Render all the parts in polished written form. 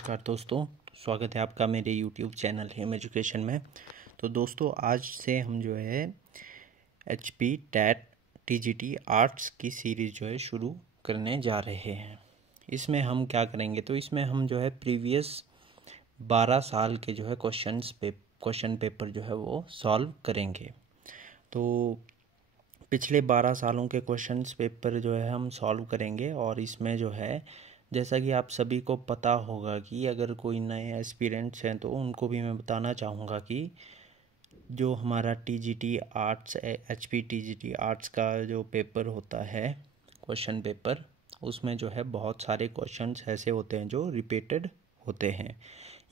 नमस्कार दोस्तों, स्वागत है आपका मेरे YouTube चैनल हिम एजुकेशन में। तो दोस्तों आज से हम जो है HP TET TGT आर्ट्स की सीरीज़ जो है शुरू करने जा रहे हैं। इसमें हम क्या करेंगे, तो इसमें हम जो है प्रीवियस 12 साल के जो है क्वेश्चन पेपर जो है वो सॉल्व करेंगे। तो पिछले 12 सालों के क्वेश्चन पेपर जो है हम सॉल्व करेंगे। और इसमें जो है जैसा कि आप सभी को पता होगा कि अगर कोई नए एस्पिरेंट्स हैं तो उनको भी मैं बताना चाहूँगा कि जो हमारा TGT arts HP TGT arts का जो पेपर होता है क्वेश्चन पेपर, उसमें जो है बहुत सारे क्वेश्चंस ऐसे होते हैं जो रिपीटेड होते हैं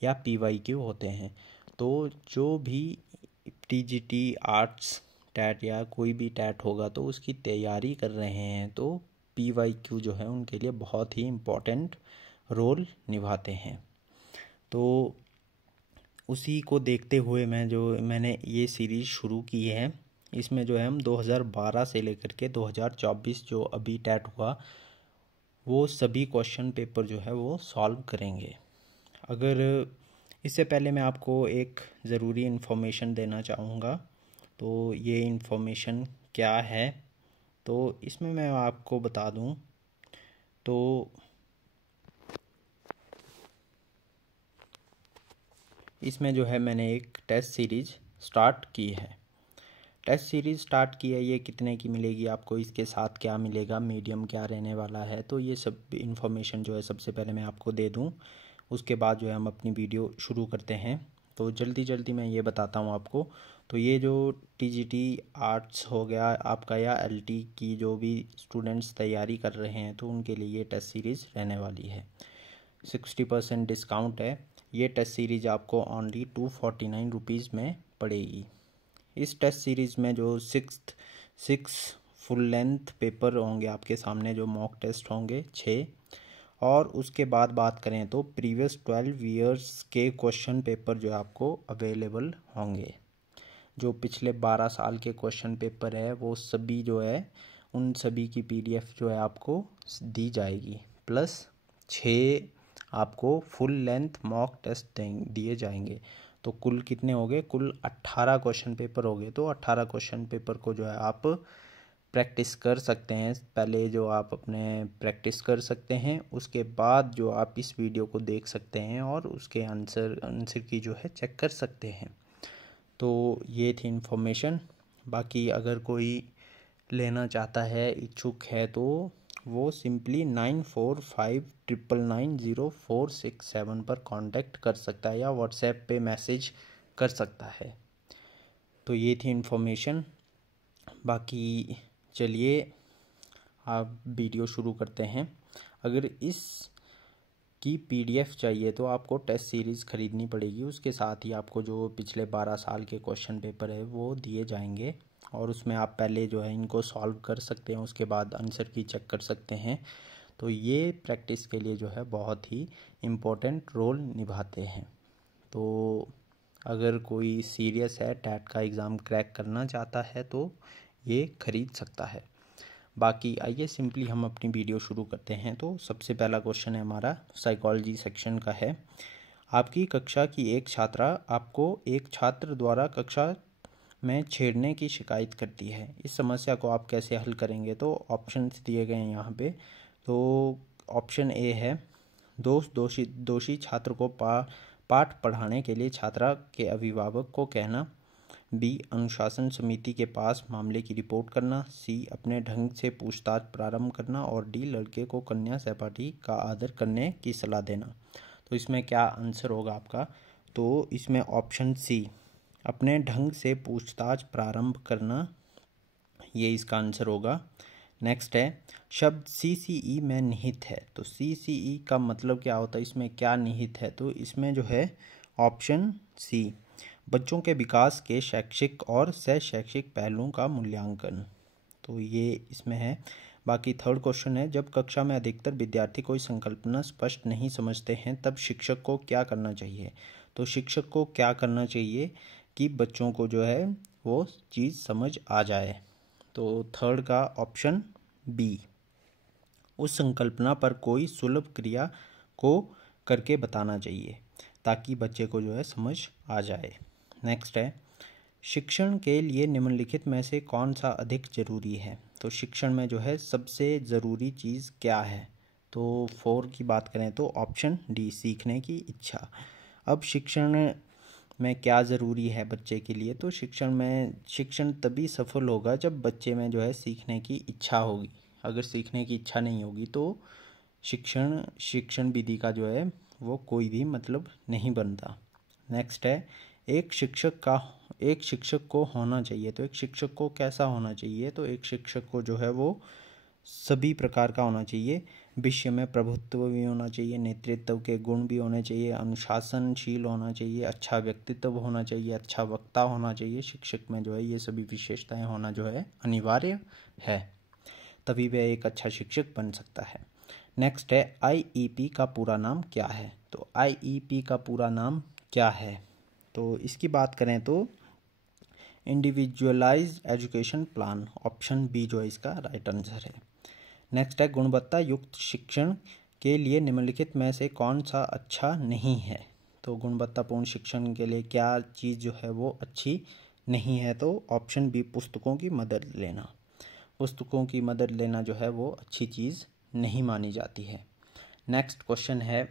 या PYQ होते हैं। तो जो भी TGT आर्ट्स टैट या कोई भी टैट होगा तो उसकी तैयारी कर रहे हैं तो PYQ जो है उनके लिए बहुत ही इम्पोर्टेंट रोल निभाते हैं। तो उसी को देखते हुए मैंने ये सीरीज़ शुरू की है। इसमें जो है हम 2012 से लेकर के 2024 जो अभी टैट हुआ वो सभी क्वेश्चन पेपर जो है वो सॉल्व करेंगे। अगर इससे पहले मैं आपको एक ज़रूरी इन्फॉर्मेशन देना चाहूँगा। तो ये इन्फॉर्मेशन क्या है, तो इसमें मैं आपको बता दूं तो इसमें जो है मैंने एक टेस्ट सीरीज़ स्टार्ट की है। ये कितने की मिलेगी आपको, इसके साथ क्या मिलेगा, मीडियम क्या रहने वाला है, तो ये सब इन्फॉर्मेशन जो है सबसे पहले मैं आपको दे दूं। उसके बाद जो है हम अपनी वीडियो शुरू करते हैं। तो जल्दी मैं ये बताता हूँ आपको। तो ये जो TGT आर्ट्स हो गया आपका या LT की जो भी स्टूडेंट्स तैयारी कर रहे हैं तो उनके लिए ये टेस्ट सीरीज़ रहने वाली है। 60% डिस्काउंट है। ये टेस्ट सीरीज़ आपको ओनली 249 रुपीज़ में पड़ेगी। इस टेस्ट सीरीज़ में जो सिक्स फुल लेंथ पेपर होंगे आपके सामने, जो मॉक टेस्ट होंगे 6, और उसके बाद बात करें तो प्रीवियस 12 ईयर्स के क्वेश्चन पेपर जो आपको अवेलेबल होंगे। जो पिछले 12 साल के क्वेश्चन पेपर है वो सभी जो है उन सभी की PDF जो है आपको दी जाएगी, प्लस 6 आपको फुल लेंथ मॉक टेस्ट दिए जाएंगे। तो कुल कितने हो गए, कुल 18 क्वेश्चन पेपर हो गए। तो 18 क्वेश्चन पेपर को जो है आप प्रैक्टिस कर सकते हैं। पहले जो आप अपने प्रैक्टिस कर सकते हैं, उसके बाद जो आप इस वीडियो को देख सकते हैं और उसके आंसर की जो है चेक कर सकते हैं। तो ये थी इन्फॉर्मेशन। बाकी अगर कोई लेना चाहता है, इच्छुक है, तो वो सिंपली 9459990467 पर कांटेक्ट कर सकता है या व्हाट्सएप पे मैसेज कर सकता है। तो ये थी इन्फॉर्मेशन। बाकी चलिए आप वीडियो शुरू करते हैं। अगर इस की PDF चाहिए तो आपको टेस्ट सीरीज़ ख़रीदनी पड़ेगी। उसके साथ ही आपको जो पिछले 12 साल के क्वेश्चन पेपर है वो दिए जाएंगे और उसमें आप पहले जो है इनको सॉल्व कर सकते हैं, उसके बाद आंसर की चेक कर सकते हैं। तो ये प्रैक्टिस के लिए जो है बहुत ही इम्पोर्टेंट रोल निभाते हैं। तो अगर कोई सीरियस है, टैट का एग्ज़ाम क्रैक करना चाहता है तो ये ख़रीद सकता है। बाकी आइए सिंपली हम अपनी वीडियो शुरू करते हैं। तो सबसे पहला क्वेश्चन है हमारा साइकोलॉजी सेक्शन का है। आपकी कक्षा की एक छात्रा आपको एक छात्र द्वारा कक्षा में छेड़ने की शिकायत करती है। इस समस्या को आप कैसे हल करेंगे, तो ऑप्शंस दिए गए हैं यहाँ पे। तो ऑप्शन A है, दोषी छात्र को पाठ पढ़ाने के लिए छात्रा के अभिभावक को कहना। B, अनुशासन समिति के पास मामले की रिपोर्ट करना। C, अपने ढंग से पूछताछ प्रारंभ करना। और D, लड़के को कन्या सहपाठी का आदर करने की सलाह देना। तो इसमें क्या आंसर होगा आपका, तो इसमें ऑप्शन C, अपने ढंग से पूछताछ प्रारंभ करना, ये इसका आंसर होगा। नेक्स्ट है, शब्द CCE में निहित है। तो CCE का मतलब क्या होता है, इसमें क्या निहित है, तो इसमें जो है ऑप्शन C, बच्चों के विकास के शैक्षिक और शैक्षिक पहलुओं का मूल्यांकन। तो ये इसमें है। बाकी थर्ड क्वेश्चन है, जब कक्षा में अधिकतर विद्यार्थी कोई संकल्पना स्पष्ट नहीं समझते हैं तब शिक्षक को क्या करना चाहिए। तो शिक्षक को क्या करना चाहिए कि बच्चों को जो है वो चीज़ समझ आ जाए। तो थर्ड का ऑप्शन B, उस संकल्पना पर कोई सुलभ क्रिया को करके बताना चाहिए ताकि बच्चे को जो है समझ आ जाए। नेक्स्ट है, शिक्षण के लिए निम्नलिखित में से कौन सा अधिक ज़रूरी है? तो शिक्षण में जो है सबसे ज़रूरी चीज़ क्या है? तो 4 की बात करें तो ऑप्शन डी, सीखने की इच्छा। अब शिक्षण में क्या ज़रूरी है बच्चे के लिए? तो शिक्षण तभी सफल होगा जब बच्चे में जो है सीखने की इच्छा होगी। अगर सीखने की इच्छा नहीं होगी तो शिक्षण विधि का जो है वो कोई भी मतलब नहीं बनता। नेक्स्ट है, एक शिक्षक को होना चाहिए। तो एक शिक्षक को कैसा होना चाहिए? तो एक शिक्षक को जो है वो सभी प्रकार का होना चाहिए। विषय में प्रभुत्व भी होना चाहिए, नेतृत्व के गुण भी होने चाहिए, अनुशासनशील होना चाहिए, अच्छा व्यक्तित्व होना चाहिए, अच्छा वक्ता होना चाहिए। शिक्षक में जो है ये सभी विशेषताएं होना जो है अनिवार्य है, तभी वह एक अच्छा शिक्षक बन सकता है। नेक्स्ट है, आईईपी का पूरा नाम क्या है? तो आईईपी का पूरा नाम क्या है? तो इसकी बात करें तो individualised education plan, option B जो है इसका राइट आंसर है। नेक्स्ट है, गुणवत्ता युक्त शिक्षण के लिए निम्नलिखित में से कौन सा अच्छा नहीं है? तो गुणवत्तापूर्ण शिक्षण के लिए क्या चीज़ जो है वो अच्छी नहीं है? तो ऑप्शन बी, पुस्तकों की मदद लेना। पुस्तकों की मदद लेना जो है वो अच्छी चीज़ नहीं मानी जाती है। नेक्स्ट क्वेश्चन है,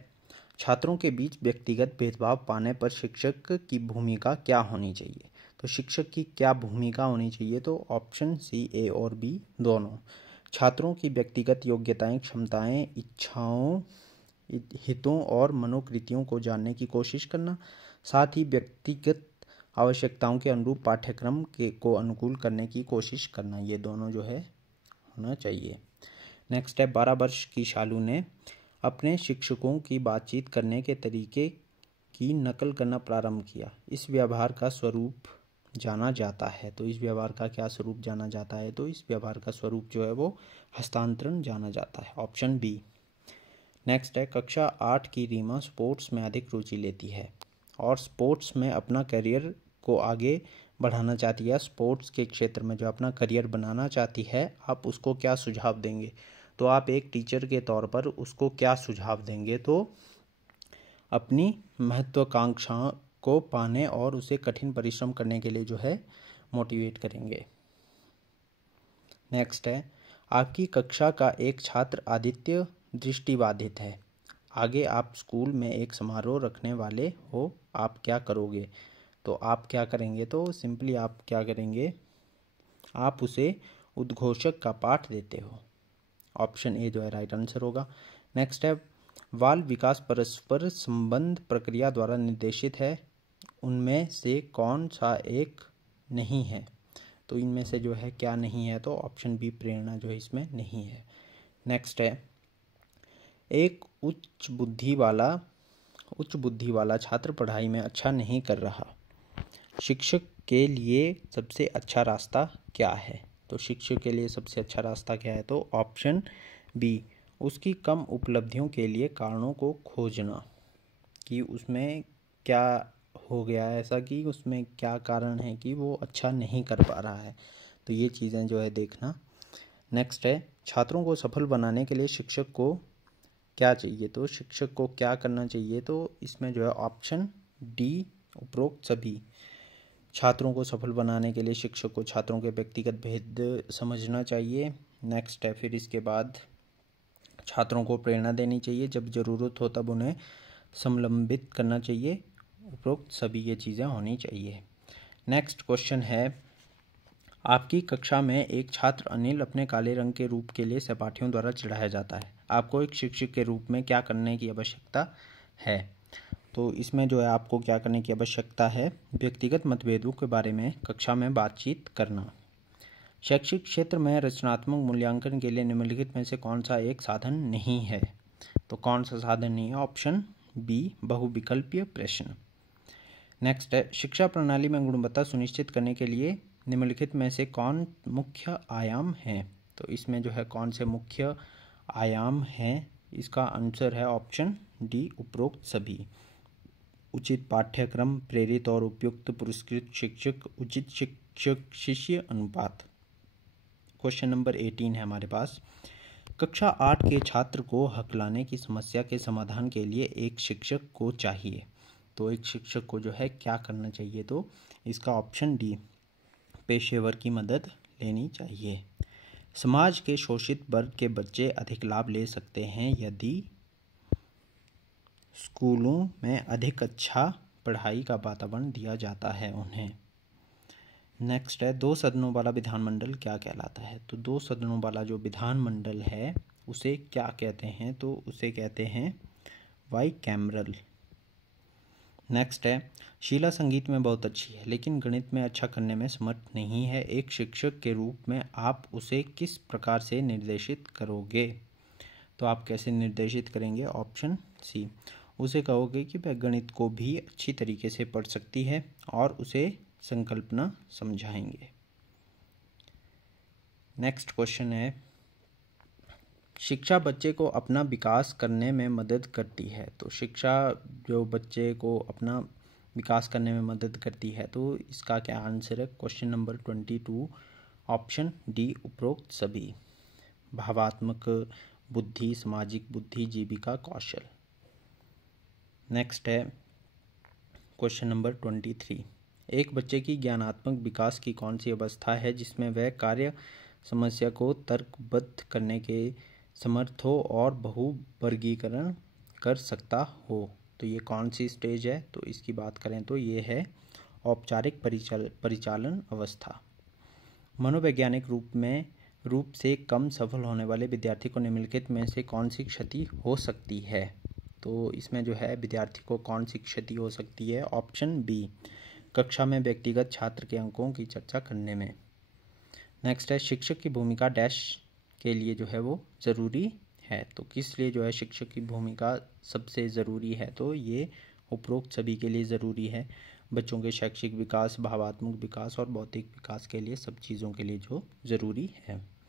छात्रों के बीच व्यक्तिगत भेदभाव पाने पर शिक्षक की भूमिका क्या होनी चाहिए? तो शिक्षक की क्या भूमिका होनी चाहिए? तो ऑप्शन सी, ए और बी दोनों। छात्रों की व्यक्तिगत योग्यताएं, क्षमताएं, इच्छाओं, हितों और मनोकृतियों को जानने की कोशिश करना, साथ ही व्यक्तिगत आवश्यकताओं के अनुरूप पाठ्यक्रम को अनुकूल करने की कोशिश करना, ये दोनों जो है होना चाहिए। नेक्स्ट है, 12 वर्ष की शालू ने अपने शिक्षकों की बातचीत करने के तरीके की नकल करना प्रारंभ किया। इस व्यवहार का स्वरूप जाना जाता है। तो इस व्यवहार का क्या स्वरूप जाना जाता है? तो इस व्यवहार का स्वरूप जो है वो हस्तांतरण जाना जाता है, ऑप्शन बी। नेक्स्ट है, कक्षा 8 की रीमा स्पोर्ट्स में अधिक रुचि लेती है और स्पोर्ट्स में अपना करियर को आगे बढ़ाना चाहती है। स्पोर्ट्स के क्षेत्र में जो अपना करियर बनाना चाहती है, आप उसको क्या सुझाव देंगे? तो आप एक टीचर के तौर पर उसको क्या सुझाव देंगे? तो अपनी महत्वाकांक्षा को पाने और उसे कठिन परिश्रम करने के लिए जो है मोटिवेट करेंगे। नेक्स्ट है, आपकी कक्षा का एक छात्र आदित्य दृष्टिबाधित है। आगे आप स्कूल में एक समारोह रखने वाले हो, आप क्या करोगे? तो आप क्या करेंगे? तो सिंपली आप क्या करेंगे, आप उसे उद्घोषक का पाठ देते हो, ऑप्शन ए जो है राइट आंसर होगा। नेक्स्ट है, बाल विकास परस्पर संबंध प्रक्रिया द्वारा निर्देशित है, उनमें से कौन सा एक नहीं है? तो इनमें से जो है क्या नहीं है? तो ऑप्शन बी, प्रेरणा जो है इसमें नहीं है। नेक्स्ट है, एक उच्च बुद्धि वाला छात्र पढ़ाई में अच्छा नहीं कर रहा, शिक्षक के लिए सबसे अच्छा रास्ता क्या है? तो शिक्षक के लिए सबसे अच्छा रास्ता क्या है? तो ऑप्शन बी, उसकी कम उपलब्धियों के लिए कारणों को खोजना, कि उसमें क्या हो गया ऐसा, कि उसमें क्या कारण है कि वो अच्छा नहीं कर पा रहा है। तो ये चीज़ें जो है देखना। नेक्स्ट है, छात्रों को सफल बनाने के लिए शिक्षक को क्या चाहिए? तो शिक्षक को क्या करना चाहिए? तो इसमें जो है ऑप्शन डी, उपरोक्त सभी। छात्रों को सफल बनाने के लिए शिक्षक को छात्रों के व्यक्तिगत भेद समझना चाहिए। नेक्स्ट है, फिर इसके बाद छात्रों को प्रेरणा देनी चाहिए, जब ज़रूरत हो तब उन्हें समलंबित करना चाहिए। उपरोक्त सभी ये चीज़ें होनी चाहिए। नेक्स्ट क्वेश्चन है, आपकी कक्षा में एक छात्र अनिल अपने काले रंग के रूप के लिए सहपाठियों द्वारा चिढ़ाया जाता है, आपको एक शिक्षक के रूप में क्या करने की आवश्यकता है? तो इसमें जो है आपको क्या करने की आवश्यकता है? व्यक्तिगत मतभेदों के बारे में कक्षा में बातचीत करना। शैक्षिक क्षेत्र में रचनात्मक मूल्यांकन के लिए निम्नलिखित में से कौन सा एक साधन नहीं है? तो कौन सा साधन नहीं है? ऑप्शन बी, बहुविकल्पीय प्रश्न। नेक्स्ट है, शिक्षा प्रणाली में गुणवत्ता सुनिश्चित करने के लिए निम्नलिखित में से कौन मुख्य आयाम हैं? तो इसमें जो है कौन से मुख्य आयाम हैं? इसका आंसर है ऑप्शन डी, उपरोक्त सभी। उचित पाठ्यक्रम, प्रेरित और उपयुक्त पुरस्कृत शिक्षक, उचित शिक्षक शिष्य अनुपात। क्वेश्चन नंबर 18 है हमारे पास। कक्षा 8 के छात्र को हकलाने की समस्या के समाधान के लिए एक शिक्षक को चाहिए। तो एक शिक्षक को जो है क्या करना चाहिए, तो इसका ऑप्शन डी, पेशेवर की मदद लेनी चाहिए। समाज के शोषित वर्ग के बच्चे अधिक लाभ ले सकते हैं यदि स्कूलों में अधिक अच्छा पढ़ाई का वातावरण दिया जाता है उन्हें। नेक्स्ट है, 2 सदनों वाला विधानमंडल क्या कहलाता है। तो 2 सदनों वाला जो विधानमंडल है उसे क्या कहते हैं, तो उसे कहते हैं बाइकैमरल। नेक्स्ट है, शीला संगीत में बहुत अच्छी है लेकिन गणित में अच्छा करने में समर्थ नहीं है। एक शिक्षक के रूप में आप उसे किस प्रकार से निर्देशित करोगे। तो आप कैसे निर्देशित करेंगे, ऑप्शन सी, उसे कहोगे कि वह गणित को भी अच्छी तरीके से पढ़ सकती है और उसे संकल्पना समझाएंगे। नेक्स्ट क्वेश्चन है, शिक्षा बच्चे को अपना विकास करने में मदद करती है। तो शिक्षा जो बच्चे को अपना विकास करने में मदद करती है, तो इसका क्या आंसर है, क्वेश्चन नंबर 22, ऑप्शन डी, उपरोक्त सभी। भावात्मक बुद्धि, सामाजिक बुद्धि, जीविका, कौशल। नेक्स्ट है क्वेश्चन नंबर 23, एक बच्चे की ज्ञानात्मक विकास की कौन सी अवस्था है जिसमें वह कार्य समस्या को तर्कबद्ध करने के समर्थ हो और बहुवर्गीकरण कर सकता हो। तो ये कौन सी स्टेज है, तो इसकी बात करें तो ये है औपचारिक परिचालन अवस्था। मनोवैज्ञानिक रूप से कम सफल होने वाले विद्यार्थी को निम्नलिखित में से कौन सी क्षति हो सकती है। तो इसमें जो है विद्यार्थी को कौन सी क्षति हो सकती है, ऑप्शन बी, कक्षा में व्यक्तिगत छात्र के अंकों की चर्चा करने में। नेक्स्ट है, शिक्षक की भूमिका डैश के लिए जो है वो ज़रूरी है। तो किस लिए जो है शिक्षक की भूमिका सबसे ज़रूरी है, तो ये उपरोक्त सभी के लिए ज़रूरी है। बच्चों के शैक्षिक विकास, भावात्मक विकास और बौद्धिक विकास के लिए, सब चीज़ों के लिए जो ज़रूरी है।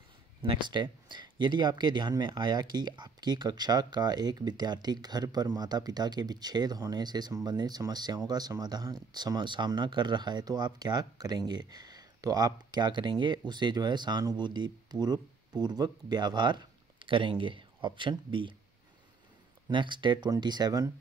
नेक्स्ट है, यदि आपके ध्यान में आया कि आपकी कक्षा का एक विद्यार्थी घर पर माता पिता के विच्छेद होने से संबंधित समस्याओं का सामना कर रहा है, तो आप क्या करेंगे। तो आप क्या करेंगे, उसे जो है सहानुभूति पूर्वक व्यवहार करेंगे, ऑप्शन बी। नेक्स्ट है 27,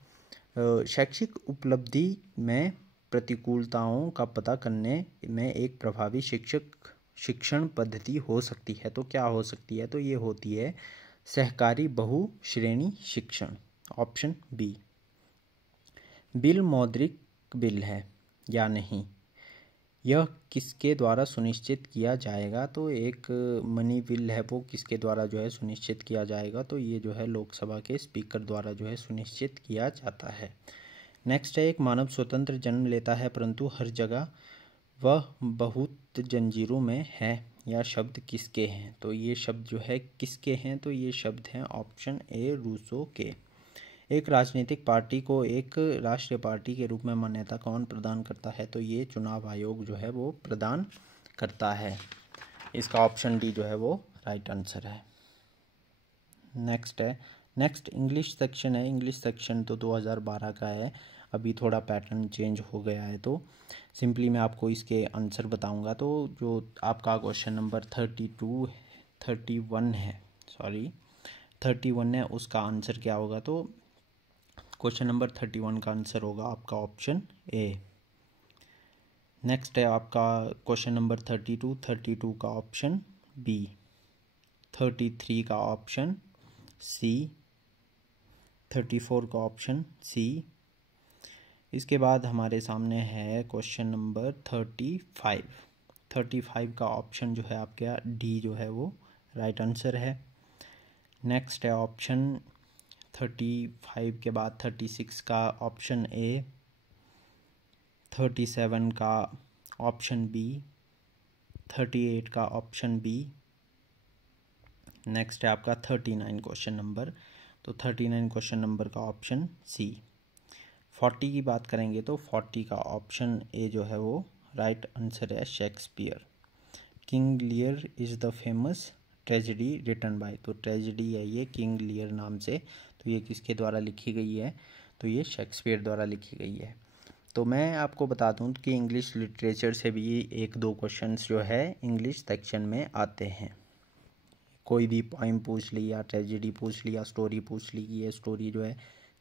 शैक्षिक उपलब्धि में प्रतिकूलताओं का पता करने में एक प्रभावी शिक्षण पद्धति हो सकती है। तो क्या हो सकती है, तो ये होती है सहकारी बहुश्रेणी शिक्षण, ऑप्शन बी। बिल मौद्रिक बिल है या नहीं, यह किसके द्वारा सुनिश्चित किया जाएगा। तो एक मनी बिल है, वो किसके द्वारा जो है सुनिश्चित किया जाएगा, तो ये जो है लोकसभा के स्पीकर द्वारा जो है सुनिश्चित किया जाता है। नेक्स्ट है, एक मानव स्वतंत्र जन्म लेता है परंतु हर जगह वह बहुत जंजीरों में है, या शब्द किसके हैं। तो ये शब्द जो है किसके हैं, तो ये शब्द हैं ऑप्शन ए, रूसो के। एक राजनीतिक पार्टी को एक राष्ट्रीय पार्टी के रूप में मान्यता कौन प्रदान करता है, तो ये चुनाव आयोग जो है वो प्रदान करता है। इसका ऑप्शन डी जो है वो राइट आंसर है। नेक्स्ट इंग्लिश सेक्शन है। इंग्लिश सेक्शन तो 2012 का है, अभी थोड़ा पैटर्न चेंज हो गया है, तो सिंपली मैं आपको इसके आंसर बताऊंगा। तो जो आपका क्वेश्चन नंबर 31 है, उसका आंसर क्या होगा, तो क्वेश्चन नंबर 31 का आंसर होगा आपका ऑप्शन ए। नेक्स्ट है आपका क्वेश्चन नंबर 32 का ऑप्शन बी, 33 का ऑप्शन सी, 34 का ऑप्शन सी। इसके बाद हमारे सामने है क्वेश्चन नंबर 35 का ऑप्शन जो है आपका डी जो है वो राइट आंसर है। नेक्स्ट है ऑप्शन 35 के बाद 36 का ऑप्शन ए, 37 का ऑप्शन बी, 38 का ऑप्शन बी। नेक्स्ट है आपका 39 क्वेश्चन नंबर, तो 39 क्वेश्चन नंबर का ऑप्शन सी। 40 की बात करेंगे तो 40 का ऑप्शन ए जो है वो राइट आंसर है, Shakespeare. King Lear is the famous tragedy written by, तो ट्रेजेडी है ये किंग लियर नाम से, तो ये किसके द्वारा लिखी गई है, तो ये शेक्सपियर द्वारा लिखी गई है। तो मैं आपको बता दूं कि इंग्लिश लिटरेचर से भी 1-2 क्वेश्चंस जो है इंग्लिश सेक्शन में आते हैं। कोई भी पोइम पूछ ली या ट्रेजेडी पूछ ली या स्टोरी पूछ ली कि ये स्टोरी जो है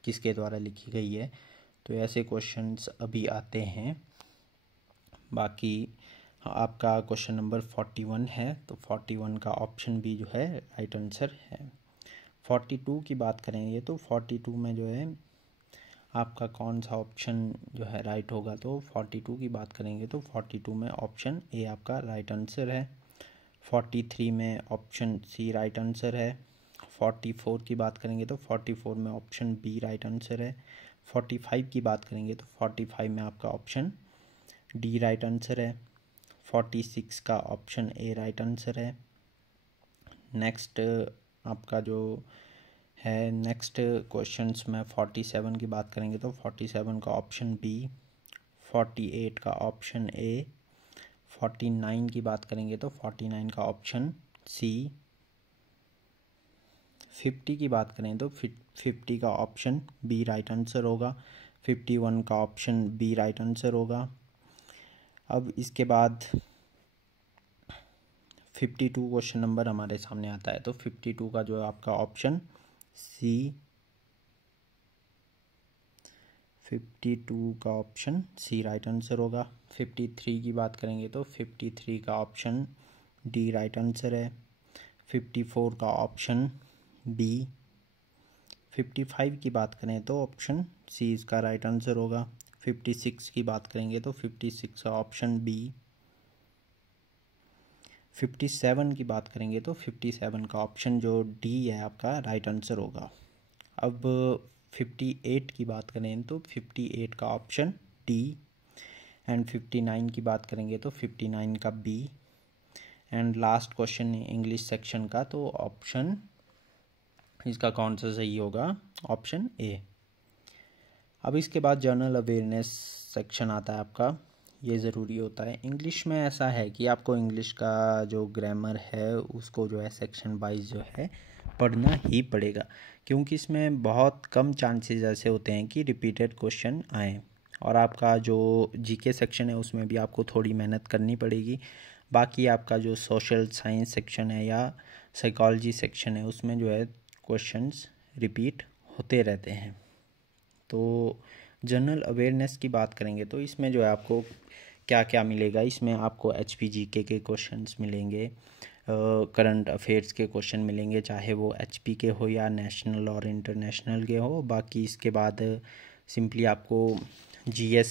किसके द्वारा लिखी गई है, तो ऐसे क्वेश्चंस अभी आते हैं। बाकी आपका क्वेश्चन नंबर 41 है, तो 41 का ऑप्शन बी जो है राइट आंसर है। 42 की बात करेंगे तो 42 में जो है आपका कौन सा ऑप्शन जो है राइट होगा, तो 42 की बात करेंगे तो 42 में ऑप्शन ए आपका राइट आंसर है। 43 में ऑप्शन सी राइट आंसर है। 44 की बात करेंगे तो 44 में ऑप्शन बी राइट आंसर है। 45 की बात करेंगे तो 45 में आपका ऑप्शन डी राइट आंसर है। 46 का ऑप्शन ए राइट आंसर है। नेक्स्ट आपका जो है नेक्स्ट क्वेश्चंस में 47 की बात करेंगे तो 47 का ऑप्शन बी। 48 का ऑप्शन ए। 49 की बात करेंगे तो 49 का ऑप्शन सी। 50 की बात करें तो 50 का ऑप्शन बी राइट आंसर होगा। 51 का ऑप्शन बी राइट आंसर होगा। अब इसके बाद 52 क्वेश्चन नंबर हमारे सामने आता है, तो 52 का जो है आपका ऑप्शन सी। 52 का ऑप्शन सी राइट आंसर होगा। 53 की बात करेंगे तो 53 का ऑप्शन डी राइट आंसर है। 54 का ऑप्शन बी। 55 की बात करें तो ऑप्शन सी इसका राइट आंसर होगा। 56 की बात करेंगे तो 56 का ऑप्शन बी। 57 की बात करेंगे तो 57 का ऑप्शन जो डी है आपका राइट आंसर होगा। अब 58 की बात करें तो 58 का ऑप्शन डी। एंड 59 की बात करेंगे तो 59 का B. And last question English section का, तो ऑप्शन इसका कौन सा सही होगा, ऑप्शन ए। अब इसके बाद जनरल अवेयरनेस सेक्शन आता है आपका, ये ज़रूरी होता है। इंग्लिश में ऐसा है कि आपको इंग्लिश का जो ग्रामर है उसको जो है सेक्शन वाइज जो है पढ़ना ही पड़ेगा, क्योंकि इसमें बहुत कम चांसेस ऐसे होते हैं कि रिपीटेड क्वेश्चन आए। और आपका जो जीके सेक्शन है उसमें भी आपको थोड़ी मेहनत करनी पड़ेगी। बाकी आपका जो सोशल साइंस सेक्शन है या साइकोलॉजी सेक्शन है उसमें जो है क्वेश्चंस रिपीट होते रहते हैं। तो जनरल अवेयरनेस की बात करेंगे तो इसमें जो है आपको क्या क्या मिलेगा, इसमें आपको HPGK के क्वेश्चंस मिलेंगे, करंट अफेयर्स के क्वेश्चन मिलेंगे, चाहे वो HP के हो या नेशनल और इंटरनेशनल के हो। बाकी इसके बाद सिंपली आपको GS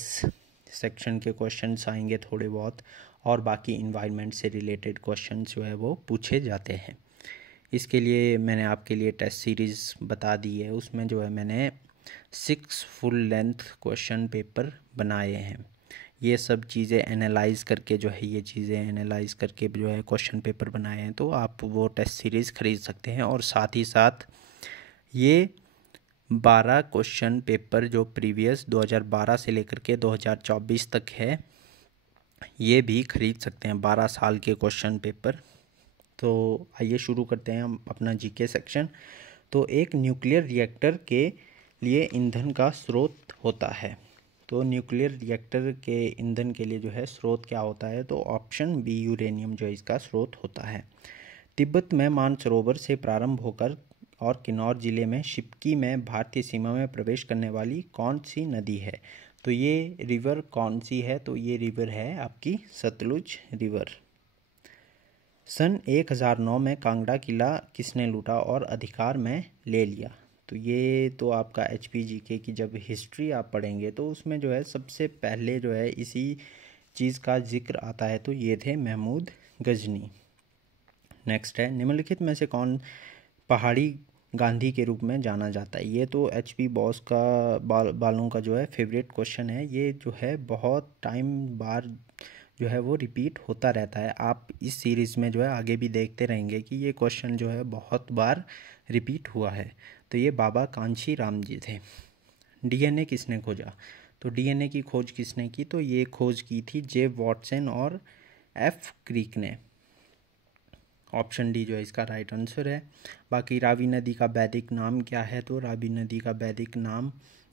सेक्शन के क्वेश्चंस आएंगे थोड़े बहुत, और बाकी इन्वायरमेंट से रिलेटेड क्वेश्चंस जो है वो पूछे जाते हैं। इसके लिए मैंने आपके लिए टेस्ट सीरीज़ बता दी है, उसमें जो है मैंने 6 फुल लेंथ क्वेश्चन पेपर बनाए हैं। ये सब चीज़ें एनालाइज करके जो है जो है क्वेश्चन पेपर बनाए हैं, तो आप वो टेस्ट सीरीज़ ख़रीद सकते हैं। और साथ ही साथ ये 12 क्वेश्चन पेपर जो प्रीवियस 2012 से लेकर के 2024 तक है, ये भी ख़रीद सकते हैं, 12 साल के क्वेश्चन पेपर। तो आइए शुरू करते हैं हम अपना जीके सेक्शन। तो एक न्यूक्लियर रिएक्टर के लिए ईंधन का स्रोत होता है, तो न्यूक्लियर रिएक्टर के ईंधन के लिए जो है स्रोत क्या होता है, तो ऑप्शन बी यूरेनियम जो है इसका स्रोत होता है। तिब्बत में मानसरोवर से प्रारंभ होकर और किन्नौर जिले में शिपकी में भारतीय सीमा में प्रवेश करने वाली कौन सी नदी है, तो ये रिवर कौन सी है, तो ये रिवर है आपकी सतलुज रिवर। सन 1009 में कांगड़ा किला किसने लूटा और अधिकार में ले लिया, तो ये तो आपका HPGK की जब हिस्ट्री आप पढ़ेंगे तो उसमें जो है सबसे पहले जो है इसी चीज़ का जिक्र आता है, तो ये थे महमूद गजनी। नेक्स्ट है, निम्नलिखित में से कौन पहाड़ी गांधी के रूप में जाना जाता है, ये तो HP बॉस का बालों का जो है फेवरेट क्वेश्चन है। ये जो है बहुत टाइम बार जो है वो रिपीट होता रहता है। आप इस सीरीज़ में जो है आगे भी देखते रहेंगे कि ये क्वेश्चन जो है बहुत बार रिपीट हुआ है। तो ये बाबा कांशी राम जी थे। DNA किसने खोजा, तो DNA की खोज किसने की, तो ये खोज की थी J वॉटसन और F क्रीक ने। ऑप्शन डी जो है इसका राइट आंसर है। बाकी रावी नदी का वैदिक नाम क्या है, तो रावी नदी का वैदिक नाम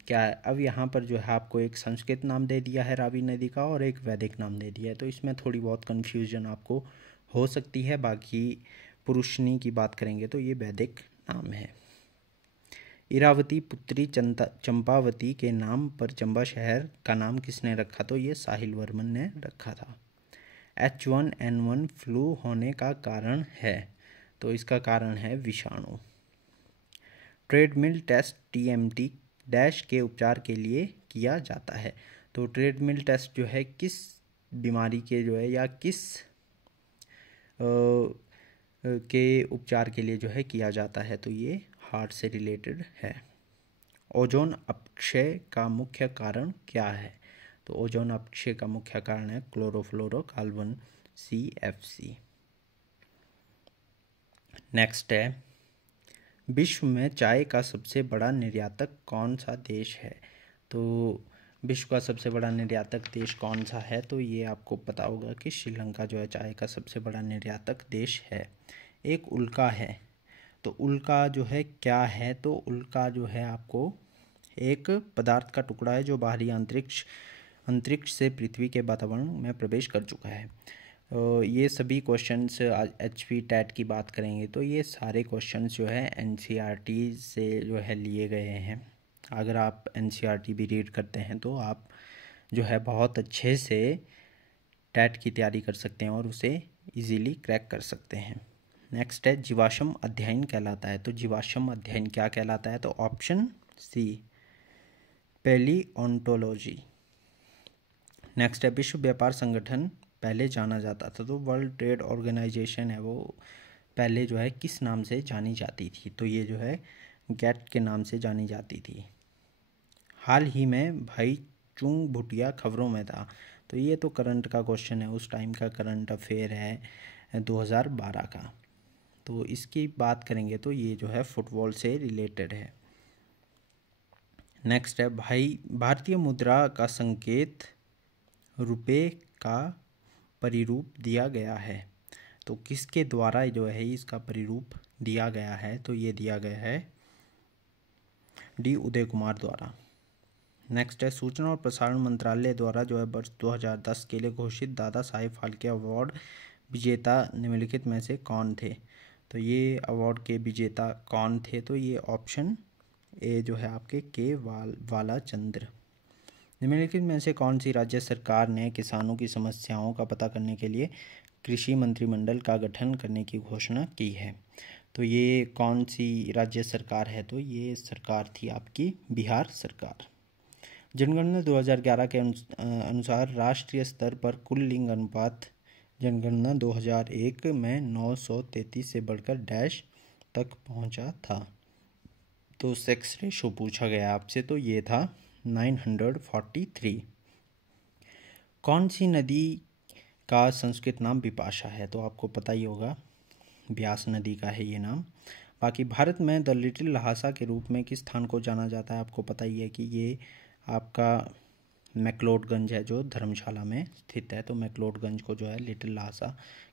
क्या है। अब यहाँ पर जो है आपको एक संस्कृत नाम दे दिया है रावी नदी का और एक वैदिक नाम दे दिया है, तो इसमें थोड़ी बहुत कन्फ्यूजन आपको हो सकती है। बाकी पुरुषनी की बात करेंगे तो ये वैदिक नाम है। इरावती पुत्री चंपावती के नाम पर चंबा शहर का नाम किसने रखा? तो ये साहिल वर्मन ने रखा था। H1N1 फ्लू होने का कारण है? तो इसका कारण है विषाणु। ट्रेडमिल टेस्ट TMT डैश के उपचार के लिए किया जाता है? तो ट्रेडमिल टेस्ट जो है किस बीमारी के जो है या किस के उपचार के लिए जो है किया जाता है? तो ये हार्ट से रिलेटेड है। ओजोन अपक्षय का मुख्य कारण क्या है? तो ओजोन अपक्षय का मुख्य कारण है क्लोरोफ्लोरोकार्बन CFC। नेक्स्ट है, विश्व में चाय का सबसे बड़ा निर्यातक कौन सा देश है? तो विश्व का सबसे बड़ा निर्यातक देश कौन सा है? तो ये आपको पता होगा कि श्रीलंका जो है चाय का सबसे बड़ा निर्यातक देश है। एक उल्का है, तो उल्का जो है क्या है? तो उल्का जो है आपको एक पदार्थ का टुकड़ा है जो बाहरी अंतरिक्ष से पृथ्वी के वातावरण में प्रवेश कर चुका है। ये सभी क्वेश्चंस आज HP टैट की बात करेंगे तो ये सारे क्वेश्चंस जो है NCERT से जो है लिए गए हैं। अगर आप NCERT भी रीड करते हैं तो आप जो है बहुत अच्छे से टैट की तैयारी कर सकते हैं और उसे इजीली क्रैक कर सकते हैं। नेक्स्ट है, जीवाश्म अध्ययन कहलाता है? तो जीवाश्म अध्ययन क्या कहलाता है? तो ऑप्शन C पैलियोंटोलॉजी। नेक्स्ट है, विश्व व्यापार संगठन पहले जाना जाता था? तो वर्ल्ड ट्रेड ऑर्गेनाइजेशन है वो पहले जो है किस नाम से जानी जाती थी? तो ये जो है GATT के नाम से जानी जाती थी। हाल ही में भाई चुंग भूटिया खबरों में था? तो ये तो करंट का क्वेश्चन है, उस टाइम का करंट अफेयर है 2012 का। तो इसकी बात करेंगे तो ये जो है फुटबॉल से रिलेटेड है। नेक्स्ट है, भारतीय मुद्रा का संकेत रुपए का परिरूप दिया गया है? तो किसके द्वारा जो है इसका परिरूप दिया गया है? तो ये दिया गया है D उदय कुमार द्वारा। नेक्स्ट है, सूचना और प्रसारण मंत्रालय द्वारा जो है वर्ष 2010 के लिए घोषित दादा साहेब फाल्के अवार्ड विजेता निम्नलिखित में से कौन थे? तो ये अवार्ड के विजेता कौन थे? तो ये ऑप्शन A जो है आपके के वालाचंद्र। निम्नलिखित में से कौन सी राज्य सरकार ने किसानों की समस्याओं का पता करने के लिए कृषि मंत्रिमंडल का गठन करने की घोषणा की है? तो ये कौन सी राज्य सरकार है? तो ये सरकार थी आपकी बिहार सरकार। जनगणना 2011 के अनुसार राष्ट्रीय स्तर पर कुल लिंग अनुपात जनगणना 2001 में 933 से बढ़कर डैश तक पहुंचा था। तो सेक्स रेशो पूछा गया आपसे, तो ये था 943। कौन सी नदी का संस्कृत नाम बिपाशा है? तो आपको पता ही होगा ब्यास नदी का है ये नाम। बाकी भारत में द लिटिल लहासा के रूप में किस स्थान को जाना जाता है? आपको पता ही है कि ये आपका मैक्लोडगंज है जो धर्मशाला में स्थित है। तो मैक्लोडगंज को जो है लिटिल लहासा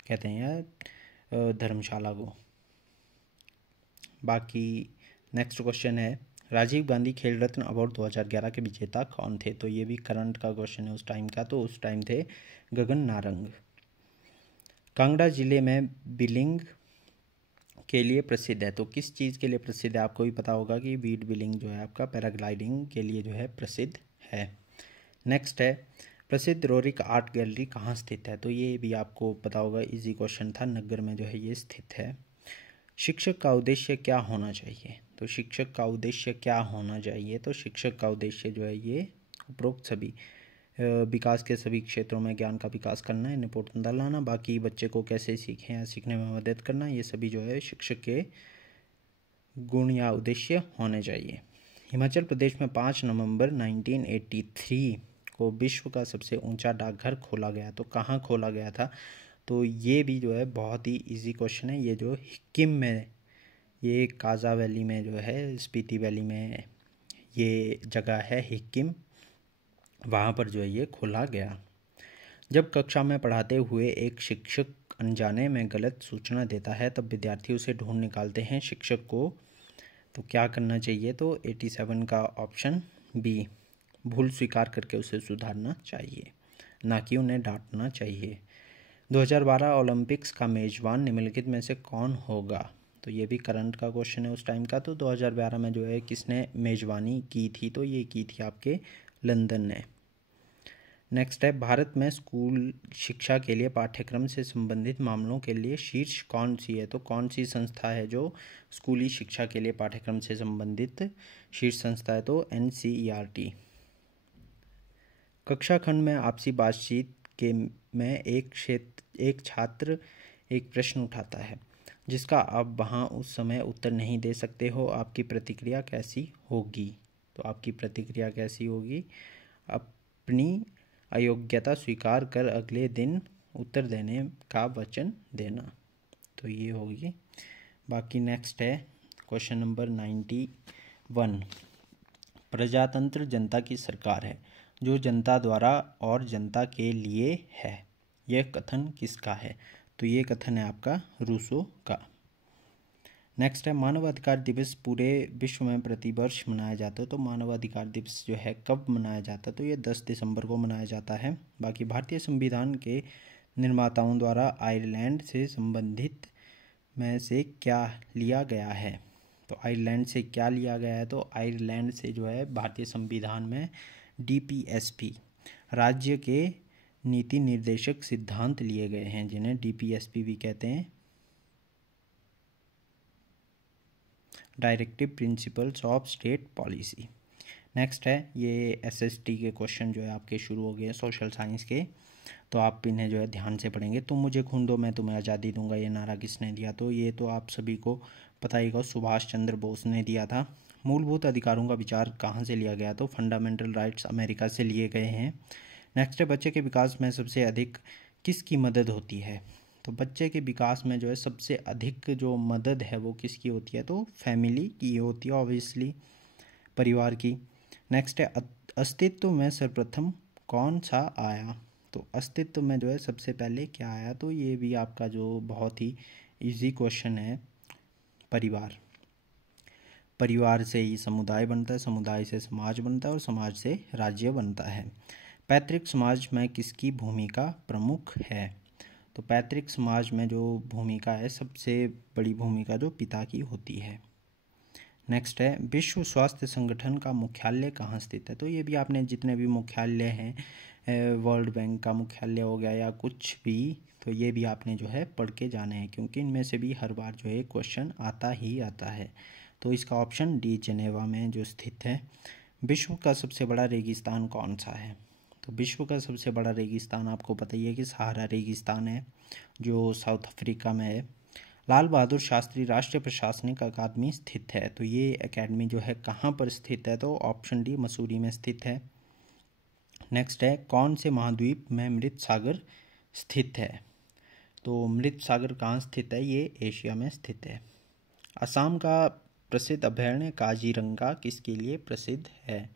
कहते हैं धर्मशाला को। बाकी नेक्स्ट क्वेश्चन है, राजीव गांधी खेल रत्न अवार्ड 2011 के विजेता कौन थे? तो ये भी करंट का क्वेश्चन है उस टाइम का। तो उस टाइम थे गगन नारंग। कांगड़ा जिले में बिलिंग के लिए प्रसिद्ध है? तो किस चीज़ के लिए प्रसिद्ध है? आपको भी पता होगा कि वीड बिलिंग जो है आपका पैराग्लाइडिंग के लिए जो है प्रसिद्ध है। नेक्स्ट है, प्रसिद्ध रोरिक आर्ट गैलरी कहाँ स्थित है? तो ये भी आपको पता होगा, इजी क्वेश्चन था, नगर में जो है ये स्थित है। शिक्षक का उद्देश्य क्या होना चाहिए? तो शिक्षक का उद्देश्य क्या होना चाहिए? तो शिक्षक का उद्देश्य जो है ये उपरोक्त सभी विकास के सभी क्षेत्रों में ज्ञान का विकास करना है, निपुणता लाना, बाकी बच्चे को कैसे सीखें या सीखने में मदद करना, ये सभी जो है शिक्षक के गुण या उद्देश्य होने चाहिए। हिमाचल प्रदेश में 5 नवंबर 1983 को विश्व का सबसे ऊंचा डाकघर खोला गया। तो कहाँ खोला गया था? तो ये भी जो है बहुत ही इजी क्वेश्चन है। ये जो हिक्किम में, ये काजा वैली में जो है, स्पीति वैली में ये जगह है हिक्किम, वहाँ पर जो है ये खोला गया। जब कक्षा में पढ़ाते हुए एक शिक्षक अनजाने में गलत सूचना देता है तब विद्यार्थी उसे ढूंढ निकालते हैं शिक्षक को, तो क्या करना चाहिए? तो 87 का ऑप्शन B, भूल स्वीकार करके उसे सुधारना चाहिए, ना कि उन्हें डांटना चाहिए। 2012 ओलंपिक्स का मेजबान निम्नलिखित में से कौन होगा? तो ये भी करंट का क्वेश्चन है उस टाइम का। तो 2012 में जो है किसने मेजबानी की थी? तो ये की थी आपके लंदन ने। नेक्स्ट है, भारत में स्कूल शिक्षा के लिए पाठ्यक्रम से संबंधित मामलों के लिए शीर्ष कौन सी है? तो कौन सी संस्था है जो स्कूली शिक्षा के लिए पाठ्यक्रम से संबंधित शीर्ष संस्था है? तो NCERT। कक्षा खंड में आपसी बातचीत के में एक छात्र एक प्रश्न उठाता है जिसका आप वहाँ उस समय उत्तर नहीं दे सकते हो, आपकी प्रतिक्रिया कैसी होगी? तो आपकी प्रतिक्रिया कैसी होगी? अपनी अयोग्यता स्वीकार कर अगले दिन उत्तर देने का वचन देना। तो ये होगी। बाकी नेक्स्ट है क्वेश्चन नंबर 91। प्रजातंत्र जनता की सरकार है जो जनता द्वारा और जनता के लिए है, यह कथन किसका है? तो ये कथन है आपका रूसो का। नेक्स्ट है, मानवाधिकार दिवस पूरे विश्व में प्रतिवर्ष मनाया जाता है। तो मानवाधिकार दिवस जो है कब मनाया जाता है? तो ये 10 दिसंबर को मनाया जाता है। बाकी भारतीय संविधान के निर्माताओं द्वारा आयरलैंड से संबंधित में से क्या लिया गया है? तो आयरलैंड से क्या लिया गया है? तो आयरलैंड से जो है भारतीय संविधान में DPSP राज्य के नीति निर्देशक सिद्धांत लिए गए हैं, जिन्हें DPSP भी कहते हैं, directive principles of state policy. Next है, ये SST के क्वेश्चन जो है आपके शुरू हो गए सोशल साइंस के, तो आप इन्हें जो है ध्यान से पढ़ेंगे। तुम मुझे खून दो मैं तुम्हें आज़ादी दूंगा, ये नारा किसने दिया? तो ये तो आप सभी को पता ही होगा, सुभाष चंद्र बोस ने दिया था। मूलभूत अधिकारों का विचार कहाँ से लिया गया? तो फंडामेंटल राइट्स अमेरिका से लिए गए हैं। नेक्स्ट है, बच्चे के विकास में सबसे अधिक किसकी मदद होती है? तो बच्चे के विकास में जो है सबसे अधिक जो मदद है वो किसकी होती है? तो फैमिली की होती है, ऑब्वियसली परिवार की। नेक्स्ट है, अस्तित्व में सर्वप्रथम कौन सा आया? तो अस्तित्व में जो है सबसे पहले क्या आया? तो ये भी आपका जो बहुत ही इजी क्वेश्चन है, परिवार। परिवार से ही समुदाय बनता है, समुदाय से समाज बनता है और समाज से राज्य बनता है। पैतृक समाज में किसकी भूमिका प्रमुख है? तो पैतृक समाज में जो भूमिका है, सबसे बड़ी भूमिका जो पिता की होती है। नेक्स्ट है, विश्व स्वास्थ्य संगठन का मुख्यालय कहाँ स्थित है? तो ये भी आपने जितने भी मुख्यालय हैं, वर्ल्ड बैंक का मुख्यालय हो गया या कुछ भी, तो ये भी आपने जो है पढ़ के जाने हैं, क्योंकि इनमें से भी हर बार जो है क्वेश्चन आता ही आता है। तो इसका ऑप्शन डी जेनेवा में जो स्थित है। विश्व का सबसे बड़ा रेगिस्तान कौन सा है? तो विश्व का सबसे बड़ा रेगिस्तान आपको पता ही है कि सहारा रेगिस्तान है, जो साउथ अफ्रीका में है। लाल बहादुर शास्त्री राष्ट्रीय प्रशासनिक अकादमी स्थित है, तो ये एकेडमी जो है कहाँ पर स्थित है? तो ऑप्शन डी मसूरी में स्थित है। नेक्स्ट है, कौन से महाद्वीप में मृत सागर स्थित है? तो मृत सागर कहाँ स्थित है? ये एशिया में स्थित है। असम का प्रसिद्ध अभयारण्य काजीरंगा किसके लिए प्रसिद्ध है?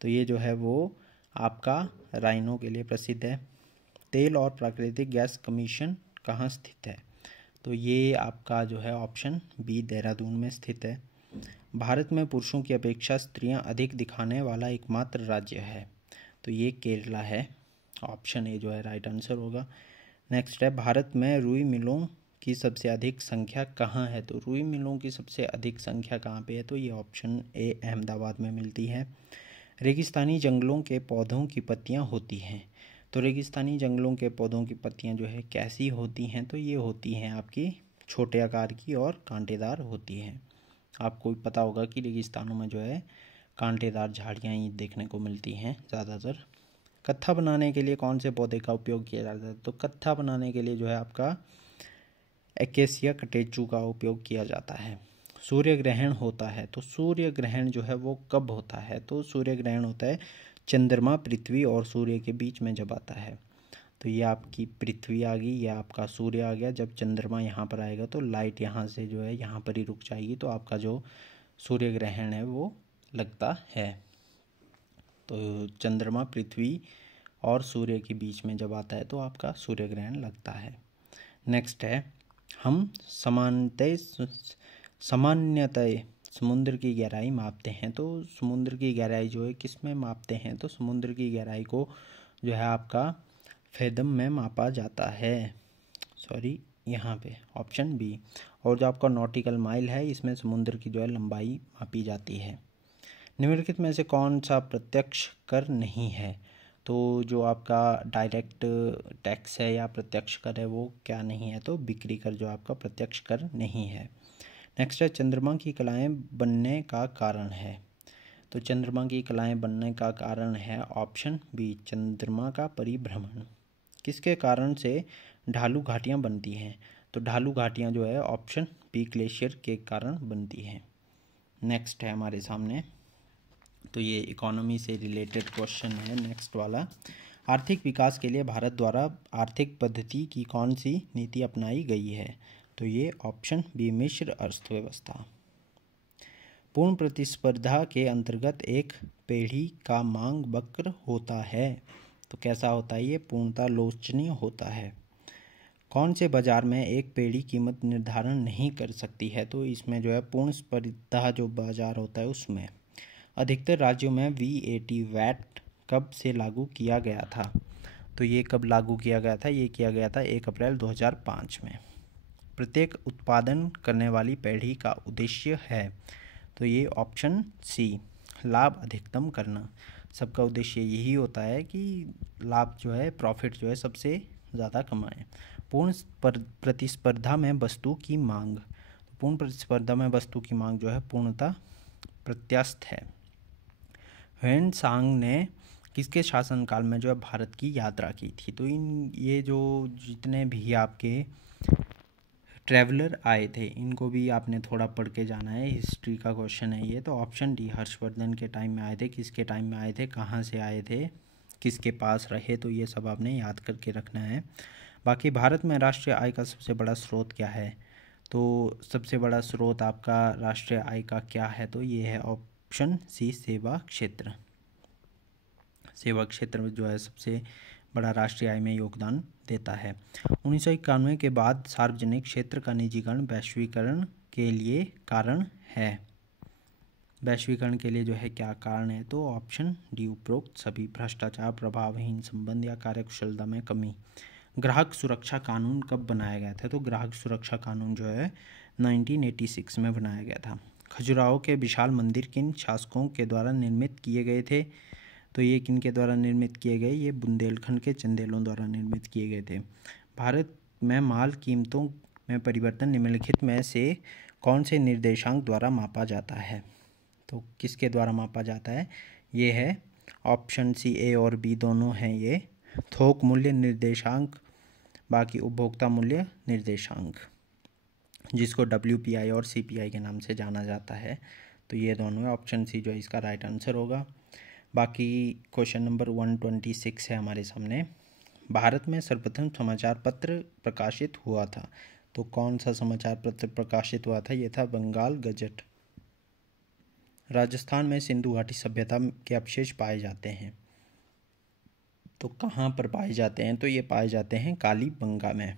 तो ये जो है वो आपका राइनो के लिए प्रसिद्ध है। तेल और प्राकृतिक गैस कमीशन कहाँ स्थित है? तो ये आपका जो है ऑप्शन बी देहरादून में स्थित है। भारत में पुरुषों की अपेक्षा स्त्रियां अधिक दिखाने वाला एकमात्र राज्य है, तो ये केरला है। ऑप्शन ए जो है राइट आंसर होगा। नेक्स्ट है, भारत में रुई मिलों की सबसे अधिक संख्या कहाँ है? तो रुई मिलों की सबसे अधिक संख्या कहाँ पे है? तो ये ऑप्शन ए अहमदाबाद में मिलती है। रेगिस्तानी जंगलों के पौधों की पत्तियाँ होती हैं, तो रेगिस्तानी जंगलों के पौधों की पत्तियाँ जो है कैसी होती हैं? तो ये होती हैं आपकी छोटे आकार की और कांटेदार होती हैं। आपको पता होगा कि रेगिस्तानों में जो है कांटेदार झाड़ियाँ ही देखने को मिलती हैं ज़्यादातर। कत्था बनाने के लिए कौन से पौधे का उपयोग किया जाता है? तो कत्था बनाने के लिए जो है आपका एकेसिया कटेचू का उपयोग किया जाता है। सूर्य ग्रहण होता है, तो सूर्य ग्रहण जो है वो कब होता है? तो सूर्य ग्रहण होता है चंद्रमा, पृथ्वी और सूर्य के बीच में जब आता है। तो ये आपकी पृथ्वी आ गई, ये आपका सूर्य आ गया। जब चंद्रमा यहाँ पर आएगा तो लाइट यहाँ से जो है यहाँ पर ही रुक जाएगी, तो आपका जो सूर्य ग्रहण है वो लगता है। तो चंद्रमा, पृथ्वी और सूर्य के बीच में जब आता है तो आपका सूर्य ग्रहण लगता है। नेक्स्ट है, हम सामान्यतः समुद्र की गहराई मापते हैं, तो समुद्र की गहराई जो है किस में मापते हैं? तो समुद्र की गहराई को जो है आपका फैदम में मापा जाता है। सॉरी यहाँ पे ऑप्शन बी। और जो आपका नॉटिकल माइल है इसमें समुद्र की जो है लंबाई मापी जाती है। निम्नलिखित में से कौन सा प्रत्यक्ष कर नहीं है? तो जो आपका डायरेक्ट टैक्स है या प्रत्यक्ष कर है वो क्या नहीं है? तो बिक्री कर जो आपका प्रत्यक्ष कर नहीं है। नेक्स्ट है चंद्रमा की कलाएं बनने का कारण है। तो चंद्रमा की कलाएं बनने का कारण है ऑप्शन बी चंद्रमा का परिभ्रमण। किसके कारण से ढालू घाटियां बनती हैं? तो ढालू घाटियां जो है ऑप्शन बी ग्लेशियर के कारण बनती हैं। नेक्स्ट है हमारे सामने, तो ये इकोनॉमी से रिलेटेड क्वेश्चन है नेक्स्ट वाला। आर्थिक विकास के लिए भारत द्वारा आर्थिक पद्धति की कौन सी नीति अपनाई गई है? तो ये ऑप्शन बी मिश्र अर्थव्यवस्था। पूर्ण प्रतिस्पर्धा के अंतर्गत एक पेढ़ी का मांग वक्र होता है। तो कैसा होता है? ये पूर्णतः लोचनीय होता है। कौन से बाजार में एक पेढ़ी कीमत निर्धारण नहीं कर सकती है? तो इसमें जो है पूर्ण स्पर्धा जो बाजार होता है उसमें। अधिकतर राज्यों में VAT वैट कब से लागू किया गया था? तो ये कब लागू किया गया था? ये किया गया था 1 अप्रैल 2005 में। प्रत्येक उत्पादन करने वाली पेढ़ी का उद्देश्य है? तो ये ऑप्शन सी लाभ अधिकतम करना। सबका उद्देश्य यही होता है कि लाभ जो है प्रॉफिट जो है सबसे ज़्यादा कमाएं। पूर्ण प्रतिस्पर्धा में वस्तु की मांग। पूर्ण प्रतिस्पर्धा में वस्तु की मांग जो है पूर्णतः प्रत्यास्थ है। ह्वेन सांग ने किसके शासनकाल में जो है भारत की यात्रा की थी? तो ये जो जितने भी आपके ट्रैवलर आए थे इनको भी आपने थोड़ा पढ़ के जाना है, हिस्ट्री का क्वेश्चन है ये। तो ऑप्शन डी हर्षवर्धन के टाइम में आए थे। किसके टाइम में आए थे, कहाँ से आए थे, किसके पास रहे, तो ये सब आपने याद करके रखना है। बाकी भारत में राष्ट्रीय आय का सबसे बड़ा स्रोत क्या है? तो सबसे बड़ा स्रोत आपका राष्ट्रीय आय का क्या है? तो ये है ऑप्शन सी सेवा क्षेत्र। सेवा क्षेत्र जो है सबसे बड़ा राष्ट्रीय आय में योगदान देता है। 1991 के बाद सार्वजनिक क्षेत्र का निजीकरण वैश्वीकरण के लिए कारण है। वैश्वीकरण के लिए जो है क्या कारण है? तो ऑप्शन डी उपरोक्त सभी। भ्रष्टाचार, प्रभावहीन संबंध या कार्यकुशलता में कमी। ग्राहक सुरक्षा कानून कब बनाया गया था? तो ग्राहक सुरक्षा कानून जो है 1986 में बनाया गया था। खजुराहो के विशाल मंदिर किन शासकों के द्वारा निर्मित किए गए थे? तो ये किन के द्वारा निर्मित किए गए? ये बुंदेलखंड के चंदेलों द्वारा निर्मित किए गए थे। भारत में माल कीमतों में परिवर्तन निम्नलिखित में से कौन से निर्देशांक द्वारा मापा जाता है? तो किसके द्वारा मापा जाता है? ये है ऑप्शन सी ए और बी दोनों हैं ये। थोक मूल्य निर्देशांक, बाकी उपभोक्ता मूल्य निर्देशांक, जिसको WPI और CPI के नाम से जाना जाता है। तो ये दोनों है, ऑप्शन सी जो है इसका राइट आंसर होगा। बाकी क्वेश्चन नंबर 126 है हमारे सामने। भारत में सर्वप्रथम समाचार पत्र प्रकाशित हुआ था। तो कौन सा समाचार पत्र प्रकाशित हुआ था? ये था बंगाल गजट। राजस्थान में सिंधु घाटी सभ्यता के अवशेष पाए जाते हैं। तो कहाँ पर पाए जाते हैं? तो ये पाए जाते हैं कालीबंगा में।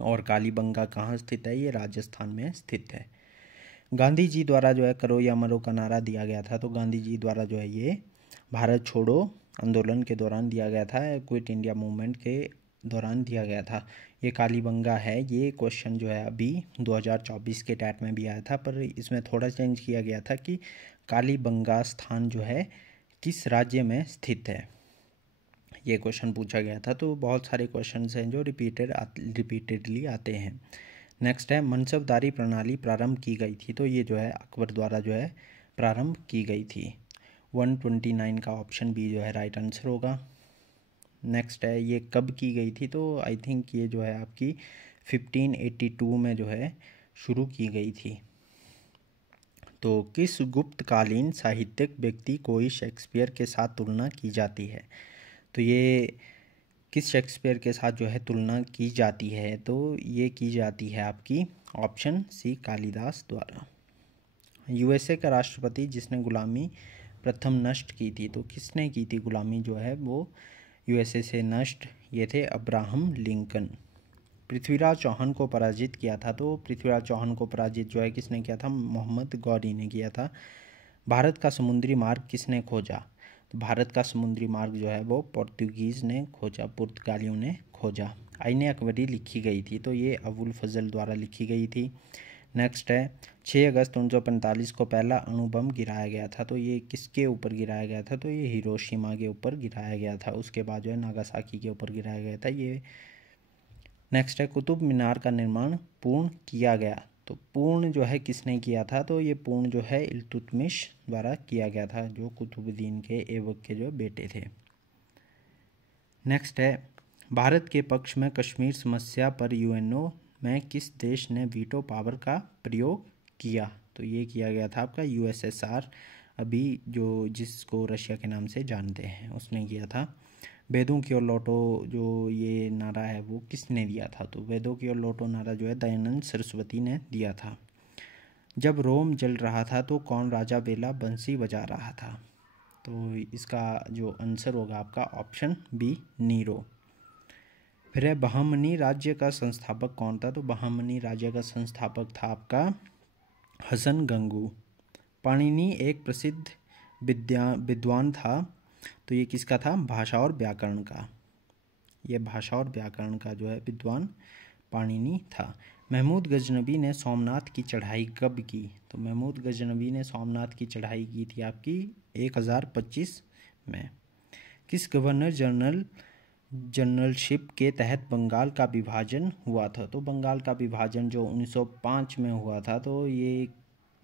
और कालीबंगा कहाँ स्थित है? ये राजस्थान में स्थित है। गांधी जी द्वारा जो है करो या मरो का नारा दिया गया था। तो गांधी जी द्वारा जो है ये भारत छोड़ो आंदोलन के दौरान दिया गया था, क्विट इंडिया मूवमेंट के दौरान दिया गया था। ये कालीबंगा है। ये क्वेश्चन जो है अभी 2024 के टैट में भी आया था, पर इसमें थोड़ा चेंज किया गया था कि कालीबंगा स्थान जो है किस राज्य में स्थित है, ये क्वेश्चन पूछा गया था। तो बहुत सारे क्वेश्चन हैं जो रिपीटेडली आते हैं। नेक्स्ट है मनसबदारी प्रणाली प्रारंभ की गई थी। तो ये जो है अकबर द्वारा जो है प्रारंभ की गई थी। 129 का ऑप्शन बी जो है राइट आंसर होगा। नेक्स्ट है ये कब की गई थी? तो आई थिंक ये जो है आपकी 1582 में जो है शुरू की गई थी। तो किस गुप्तकालीन साहित्यिक व्यक्ति को ही शेक्सपियर के साथ तुलना की जाती है? तो ये किस शेक्सपियर के साथ जो है तुलना की जाती है? तो ये की जाती है आपकी ऑप्शन सी कालिदास द्वारा। USA का राष्ट्रपति जिसने गुलामी प्रथम नष्ट की थी। तो किसने की थी गुलामी जो है वो USA से नष्ट? ये थे अब्राहम लिंकन। पृथ्वीराज चौहान को पराजित किया था। तो पृथ्वीराज चौहान को पराजित जो है किसने किया था? मोहम्मद गौरी ने किया था। भारत का समुद्री मार्ग किसने खोजा? तो भारत का समुद्री मार्ग जो है वो पोर्तुगीज़ ने खोजा, पुर्तगालियों ने खोजा। आईने अकबरी लिखी गई थी, तो ये अबुल फजल द्वारा लिखी गई थी। नेक्स्ट है 6 अगस्त 1945 को पहला अणु बम गिराया गया था, तो ये किसके ऊपर गिराया गया था, तो ये हिरोशिमा के ऊपर गिराया गया था। उसके बाद जो है नागासाकी के ऊपर गिराया गया था ये। नेक्स्ट है कुतुब मीनार का निर्माण पूर्ण किया गया, तो पूर्ण जो है किसने किया था, तो ये पूर्ण जो है इल्तुतमिश द्वारा किया गया था, जो कुतुबुद्दीन के ऐबक के जो बेटे थे। नेक्स्ट है भारत के पक्ष में कश्मीर समस्या पर यूएनओ में किस देश ने वीटो पावर का प्रयोग किया, तो ये किया गया था आपका यूएसएसआर, अभी जो जिसको रशिया के नाम से जानते हैं, उसने किया था। वेदों की ओर लौटो जो ये नारा है वो किसने दिया था, तो वेदों की ओर लौटो नारा जो है दयानंद सरस्वती ने दिया था। जब रोम जल रहा था तो कौन राजा बेला बंसी बजा रहा था, तो इसका जो आंसर होगा आपका ऑप्शन बी नीरो। फिर है बहमनी राज्य का संस्थापक कौन था, तो बहमनी राज्य का संस्थापक था आपका हसन गंगू। पाणिनि एक प्रसिद्ध विद्वान था, तो ये किसका था, भाषा और व्याकरण का, ये भाषा और व्याकरण का जो है विद्वान पाणिनि था। महमूद गजनबी ने सोमनाथ की चढ़ाई कब की, तो महमूद गजनबी ने सोमनाथ की चढ़ाई की थी आपकी 1025 में। किस गवर्नर जनरलशिप के तहत बंगाल का विभाजन हुआ था, तो बंगाल का विभाजन जो 1905 में हुआ था, तो ये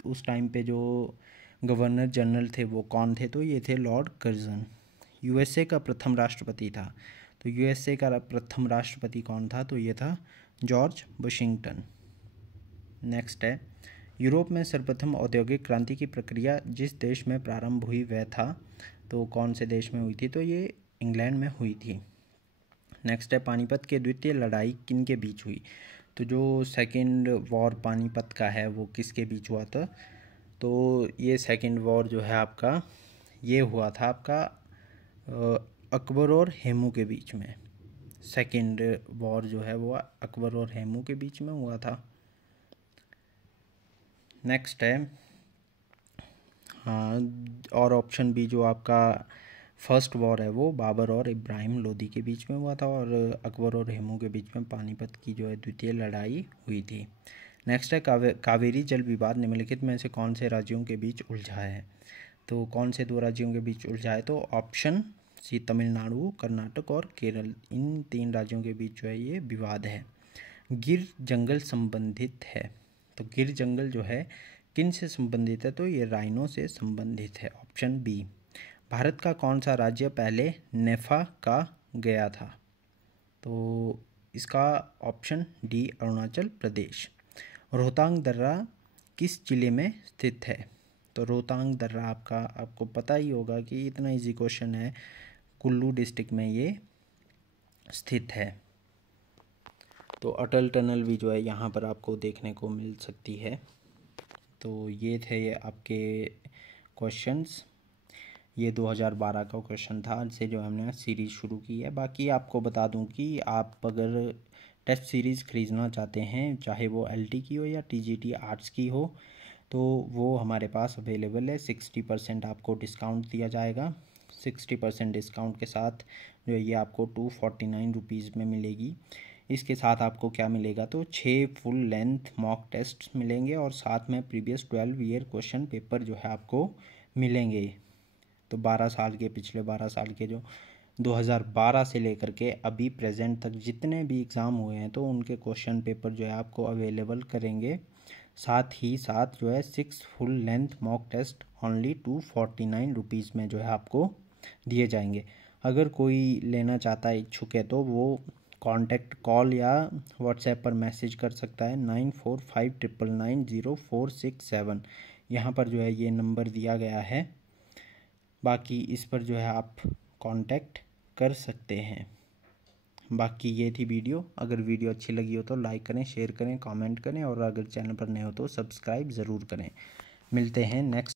उस टाइम पे जो गवर्नर जनरल थे वो कौन थे, तो ये थे लॉर्ड कर्जन। यूएसए का प्रथम राष्ट्रपति था, तो यूएसए का प्रथम राष्ट्रपति कौन था, तो ये था जॉर्ज वाशिंगटन। नेक्स्ट है यूरोप में सर्वप्रथम औद्योगिक क्रांति की प्रक्रिया जिस देश में प्रारंभ हुई वह था, तो कौन से देश में हुई थी, तो ये इंग्लैंड में हुई थी। नेक्स्ट है पानीपत के द्वितीय लड़ाई किन के बीच हुई, तो जो सेकेंड वॉर पानीपत का है वो किसके बीच हुआ था, तो ये सेकेंड वॉर जो है आपका ये हुआ था आपका अकबर और हेमू के बीच में। सेकेंड वॉर जो है वो अकबर और हेमू के बीच में हुआ था। नेक्स्ट है हाँ, और ऑप्शन बी जो आपका फर्स्ट वॉर है वो बाबर और इब्राहिम लोदी के बीच में हुआ था, और अकबर और हेमू के बीच में पानीपत की जो है द्वितीय लड़ाई हुई थी। नेक्स्ट है कावेरी जल विवाद निम्नलिखित में से कौन से राज्यों के बीच उलझा है, तो कौन से दो राज्यों के बीच उलझा है, तो ऑप्शन सी तमिलनाडु, कर्नाटक और केरल, इन 3 राज्यों के बीच जो है ये विवाद है। गिर जंगल संबंधित है, तो गिर जंगल जो है किन से संबंधित है, तो ये राइनो से संबंधित है, ऑप्शन बी। भारत का कौन सा राज्य पहले नेफा का गया था, तो इसका ऑप्शन डी अरुणाचल प्रदेश। रोहतांग दर्रा किस जिले में स्थित है, तो रोहतांग दर्रा आपको पता ही होगा कि इतना इजी क्वेश्चन है, कुल्लू डिस्ट्रिक्ट में ये स्थित है। तो अटल टनल भी जो है यहाँ पर आपको देखने को मिल सकती है। तो ये थे आपके क्वेश्चंस, ये 2012 का क्वेश्चन था जिससे जो हमने सीरीज़ शुरू की है। बाकी आपको बता दूं कि आप अगर टेस्ट सीरीज़ खरीदना चाहते हैं, चाहे वो एलटी की हो या टीजीटी आर्ट्स की हो, तो वो हमारे पास अवेलेबल है। 60% आपको डिस्काउंट दिया जाएगा। 60% डिस्काउंट के साथ जो है ये आपको 249 रुपीज़ में मिलेगी। इसके साथ आपको क्या मिलेगा, तो 6 फुल लेंथ मॉक टेस्ट मिलेंगे और साथ में प्रीवियस 12 ईयर क्वेश्चन पेपर जो है आपको मिलेंगे। तो 12 साल के, पिछले 12 साल के जो 2012 से लेकर के अभी प्रेजेंट तक जितने भी एग्ज़ाम हुए हैं, तो उनके क्वेश्चन पेपर जो है आपको अवेलेबल करेंगे। साथ ही साथ जो है 6 full length mock test only 249 rupees में जो है आपको दिए जाएंगे। अगर कोई लेना चाहता है, इच्छुक है, तो वो कॉन्टैक्ट कॉल या व्हाट्सएप पर मैसेज कर सकता है 9459990467। यहाँ पर जो है ये नंबर दिया गया है। बाकी इस पर जो है आप कांटेक्ट कर सकते हैं। बाकी ये थी वीडियो। अगर वीडियो अच्छी लगी हो तो लाइक करें, शेयर करें, कमेंट करें, और अगर चैनल पर नए हो तो सब्सक्राइब ज़रूर करें। मिलते हैं नेक्स्ट